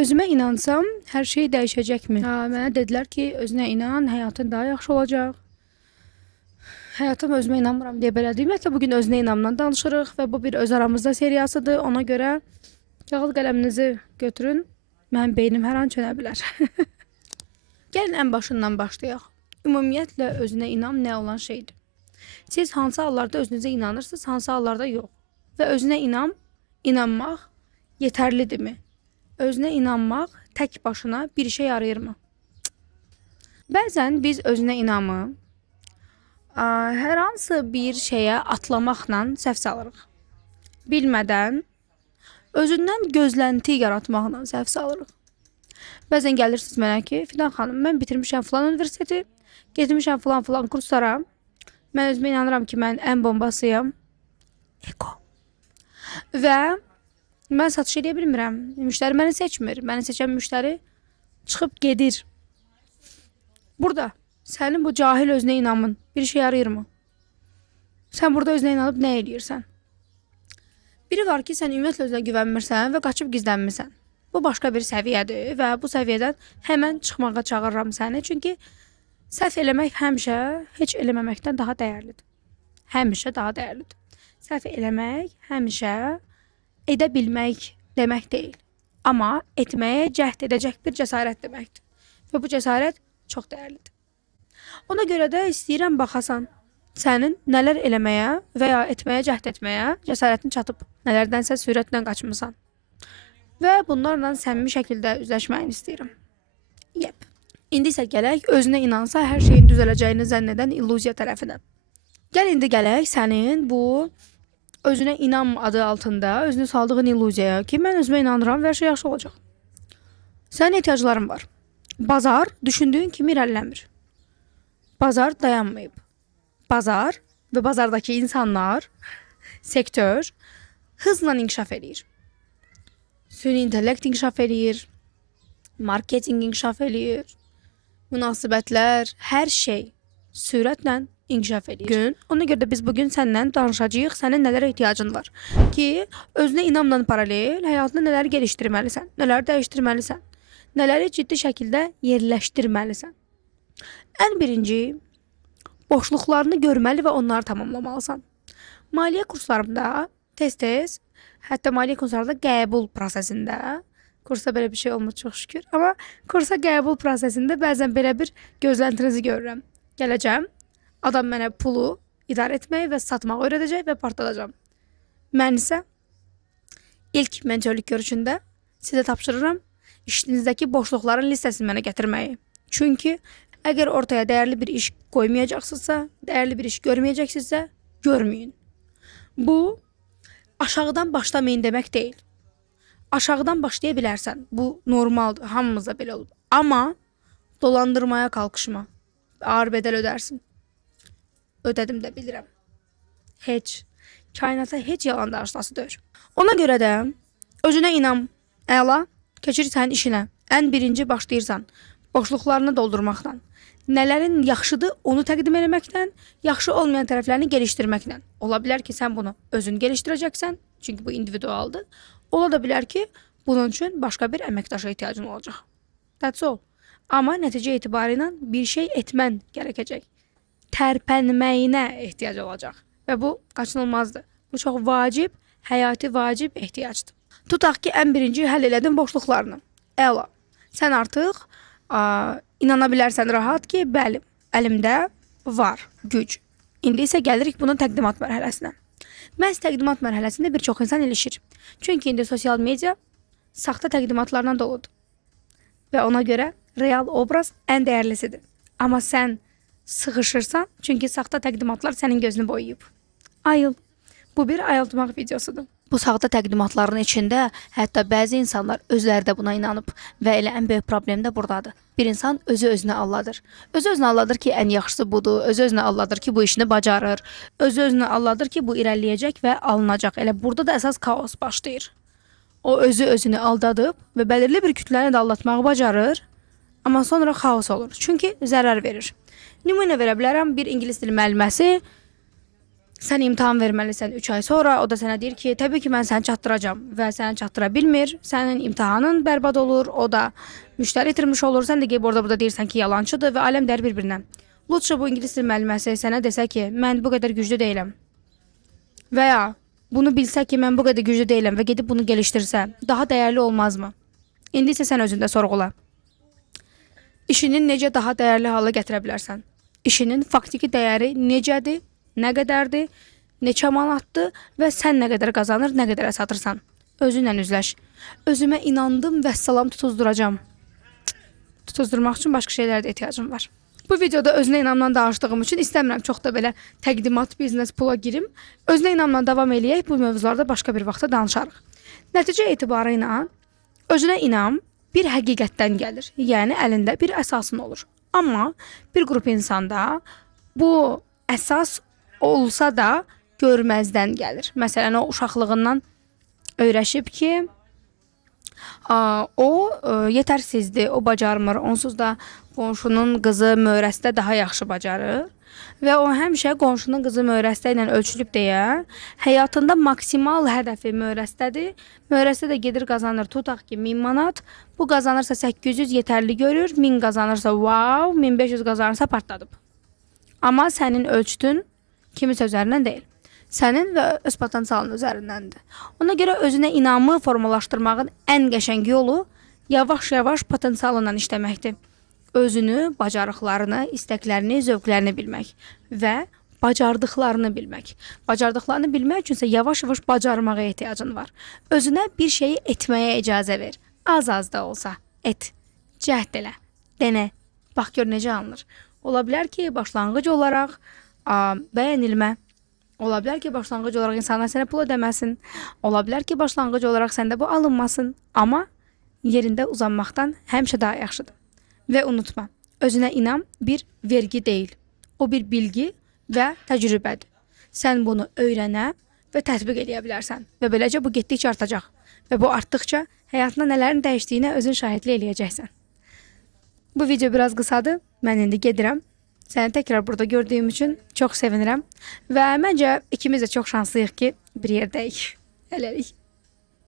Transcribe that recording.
Özümə inansam, hər şey dəyişəcəkmi? Mənə dedilər ki, özünə inan, həyatın daha yaxşı olacaq. Həyatım özümə inanmıram deyə belə deyim. Ümumiyyətlə bugün özünə inamdan danışırıq və bu bir öz aramızda seriyasıdır. Ona görə kağıt qələminizi götürün. Mənim beynim hər an çönə bilər. Gəlin ən başından başlayaq. Ümumiyyətlə özünə inam nə olan şeydir? Siz hansı hallarda özünüzə inanırsınız, hansı hallarda yox? Və özünə inanmaq yetərlidirmi? Özünə inanmaq tək başına bir işə yarayırmı? Bəzən biz özünə inamı hər hansı bir şeyə atlamaqla səhv salırıq. Bilmədən özündən gözlənti yaratmaqla səhv salırıq. Bəzən gəlirsiniz mənə ki, Fidan xanım, mən bitirmişəm filan universiteti, getmişəm filan kurslara. Mən özümə inanıram ki, mən ən bombasıyam. Ego. Və mən satış edə bilmirəm. Müştəri məni seçmir. Məni seçən müştəri çıxıb gedir. Burada sənin bu cahil özünə inamın bir işə yarayırmı? Sən burada özünə inanıb nə eləyirsən? Biri var ki, sən ümumiyyətlə özünə güvənmirsən və qaçıb gizlənmirsən. Bu başqa bir səviyyədir və bu səviyyədən həmən çıxmağa çağırıram səni. Çünki səhv eləmək həmişə heç eləməməkdən daha dəyərlidir. Həmişə daha dəyərlidir. Səhv eləmək həmişə edə bilmək demək deyil. Amma etməyə cəhd edəcək bir cəsarət deməkdir. Və bu cəsarət çox dəyərlidir. Ona görə də istəyirəm baxasan, sənin nələr eləməyə və ya etməyə cəhd etməyə cəsarətin çatıb, nələrdənsə sürətlə qaçmısan. Və bunlarla səmimi şəkildə üzləşməyini istəyirəm. Yep. İndi isə gələk özünə inansa hər şeyin düzələcəyini zənn edən illüziya tərəfinə. Gəl indi gələk sənin bu özünə inam adı altında özünü saldığın illüziyaya ki, mən özümə inanıram və hər şey yaxşı olacaq. Sənin ehtiyacların var. Bazar düşündüyün kimi irəliləmir. Bazar dayanmayıb. Bazar və bazardakı insanlar, sektör hızla inkişaf edir. Süni intellekt inkişaf edir. Marketing inkişaf edir. Münasibətlər, hər şey sürətlə inkişaf edir. Gün. Ona görə də biz bugün səndən danışacağıq, sənin nələrə ehtiyacın var ki, özünə inamla paralel həyatında nələri gelişdirməlisən, nələri dəyişdirməlisən, nələri ciddi şəkildə yerləşdirməlisən. Ən birinci, boşluqlarını görməli və onları tamamlamalısan. Maliyyə kurslarında tez-tez, hətta maliyyə kurslarında qəbul prosesində, kursa belə bir şey olmur çox şükür, amma kursa qəbul prosesində bəzən belə bir gözləntinizi görürəm. Gələcəm, adam mənə pulu idarə etməyi və satmağı öyrədəcək və partladacam. Mən isə ilk mentörlük görüşündə sizə tapşırıram işinizdəki boşluqların listəsini mənə gətirməyi. Çünki əgər ortaya dəyərli bir iş qoymayacaqsınızsa, dəyərli bir iş görməyəcəksinizsə, görməyin. Bu, aşağıdan başlamayın demək deyil. Aşağıdan başlaya bilərsən. Bu normaldır, hamımızda belə olur. Amma dolandırmaya kalkışma. Ağır bedel ödərsin. Ödədim də bilirəm. Heç. Kainata heç yalan danışması deyil. Ona görə də özünə inam. Əla, keçir sənin işinə. Ən birinci başlayırsan boşluqlarını doldurmaqla. Nələrin yaxşıdır onu təqdim etməklə, yaxşı olmayan tərəflərini gelişdirməklə. Ola bilər ki, sən bunu özün gelişdirəcəksən, çünki bu individualdır. Ola da bilər ki, bunun üçün başqa bir əməkdaşa ehtiyacın olacaq. That's all. Amma nəticə etibarıyla bir şey etmən gərəkəcək. Tərpənməyinə ehtiyac olacaq. Və bu qaçınılmazdır. Bu çox vacib, həyati vacib ehtiyacdır. Tutaq ki, ən birinci həll elədin boşluqlarını. Əla. Sən artıq inana bilərsən rahat ki, bəli, əlimdə var güc. İndi isə gəlirik bunun təqdimat mərhələsinə. Məhz təqdimat mərhələsində bir çox insan ilişir. Çünki indi sosial media saxta təqdimatlarla doludur. Və ona görə real obraz ən dəyərlisidir. Amma sən sıxışırsan, çünki saxta təqdimatlar sənin gözünü boyayıb. Ayıl. Bu bir ayıltmaq videosudur. Bu saxta təqdimatların içində hətta bəzi insanlar özləri də buna inanıb və elə ən böyük problem də buradadır. Bir insan özü-özünə alladır. Özü-özünə alladır ki, ən yaxşısı budur. Özü-özünə alladır ki, bu işini bacarır. Özü-özünə alladır ki, bu irəliləyəcək və alınacaq. Elə burada da əsas kaos başlayır. O özü-özünü aldadıb və bəlirli bir kütləni də aldatmağı bacarır. Amma sonra xaos olur. Çünki zərər verir. Nümunə verə bilərəm, bir ingilis dili müəlliməsi Sən imtahan verməlisən 3 ay sonra. O da sənə deyir ki, təbii ki, mən səni çatdıracağam və səni çatdıra bilmir. Sənin imtahanın bərbad olur, o da müştəri itirmiş olur. Sən də gəlib orada deyirsən ki, yalançıdır və aləm dəyər bir-birinə. Lutça bu ingilis dil müəlliməsi sənə desə ki, mən bu qədər güclü deyiləm və ya bunu bilsə ki, mən bu qədər güclü deyiləm və gedib bunu gəlişdirsə, daha dəyərli olmazmı? İndi isə sən özündə sorğula. İşinin necə daha dəyərli hala gətirə bilərsən? İşinin faktiki dəyəri necədir? Nə qədərdir, neçə manatdır və sən nə qədər qazanır, nə qədərə satırsan. Özünlə üzləş. Özümə inandım və salam tutuzduracağam. Tutuzdurmaq üçün başqa şeylərə də ehtiyacım var. Bu videoda özünə inamla danışdığım üçün istəmirəm çox da belə təqdimat, biznes, pula girim. Özünə inamla davam eləyək, bu mövzularda başqa bir vaxtda danışarıq. Nəticə etibarı ilə özünə inam bir həqiqətdən gəlir. Yəni əlində bir əsasın olur. Amma bir qrup insanda bu əsas olsa da görməzdən gəlir. Məsələn, o uşaqlığından öyrəşib ki, o yetərsizdir, o bacarmır. Onsuz da qonşunun qızı möhrəstə daha yaxşı bacarır və o həmişə qonşunun qızı möhrəstə ilə ölçülüb deyə həyatında maksimal hədəfi möhrəstədir. Möhrəstə də gedir qazanır, tutaq ki 1000 manat. Bu qazanırsa 800 yetərli görür, 1000 qazanırsa wow, 1500 qazanırsa partladıb. Amma sənin ölçdün kiminsə üzərindən deyil. Sənin və öz potensialın üzərindəndir. Ona görə özünə inamı formalaşdırmağın ən qəşəng yolu yavaş-yavaş potensialınla işləməkdir. Özünü, bacarıqlarını, istəklərini, zövqlərini bilmək və bacardıqlarını bilmək. Bacardıqlarını bilmək üçünsə yavaş-yavaş bacarmağa ehtiyacın var. Özünə bir şeyi etməyə icazə ver. Az-az da olsa et. Cəhd elə. Denə. Bax gör necə alınır. Ola bilər ki, başlanğıc olaraq bəyənilmə. Ola bilər ki, başlanğıc olaraq insanlar sənə pul ödəməsin. Ola bilər ki, başlanğıc olaraq səndə bu alınmasın. Amma yerində uzanmaqdan həmişə daha yaxşıdır. Və unutma, özünə inam bir vergi deyil. O bir bilgi və təcrübədir. Sən bunu öyrənə və tətbiq edə bilərsən. Və beləcə bu getdikcə artacaq. Və bu artdıqca həyatında nələrin dəyişdiyinə özün şahidlik eləyəcəksən. Bu video biraz qısadır. Mən indi gedirəm. Səni təkrar burada gördüyüm üçün çox sevinirəm və məncə ikimiz də çox şanslıyıq ki, bir yerdəyik. Hələlik.